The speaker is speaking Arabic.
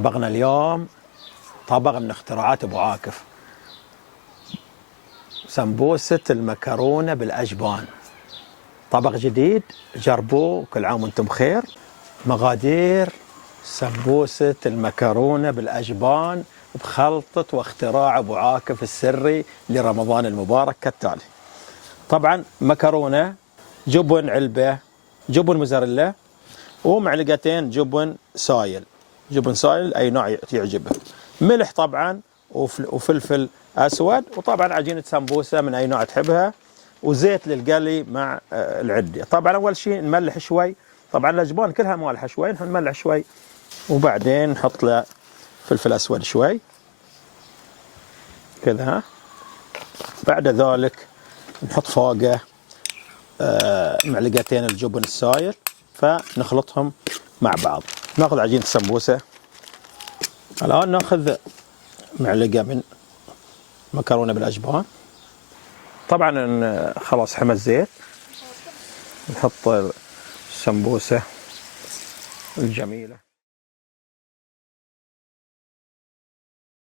طبقنا اليوم طبق من اختراعات ابو عاكف، سمبوسة المكرونة بالأجبان. طبق جديد جربوه، كل عام وانتم بخير. مقادير سمبوسة المكرونة بالأجبان بخلطة واختراع ابو عاكف السري لرمضان المبارك كالتالي. طبعا مكرونة، جبن علبة، جبن موزاريلا، ومعلقتين جبن سايل، جبن سايل أي نوع يعجبه، ملح طبعا وفلفل أسود، وطبعا عجينة سمبوسة من أي نوع تحبها، وزيت للقلي مع العدة. طبعا أول شيء نملح شوي، طبعا الأجبان كلها مالحة شوي، نحن نملح شوي، وبعدين نحط له فلفل أسود شوي كذا. بعد ذلك نحط فوقه معلقتين الجبن السايل، فنخلطهم مع بعض. ناخذ عجينة السمبوسة. الآن ناخذ معلقة من مكرونة بالأجبان. طبعا خلاص حمى الزيت، نحط السمبوسة الجميلة.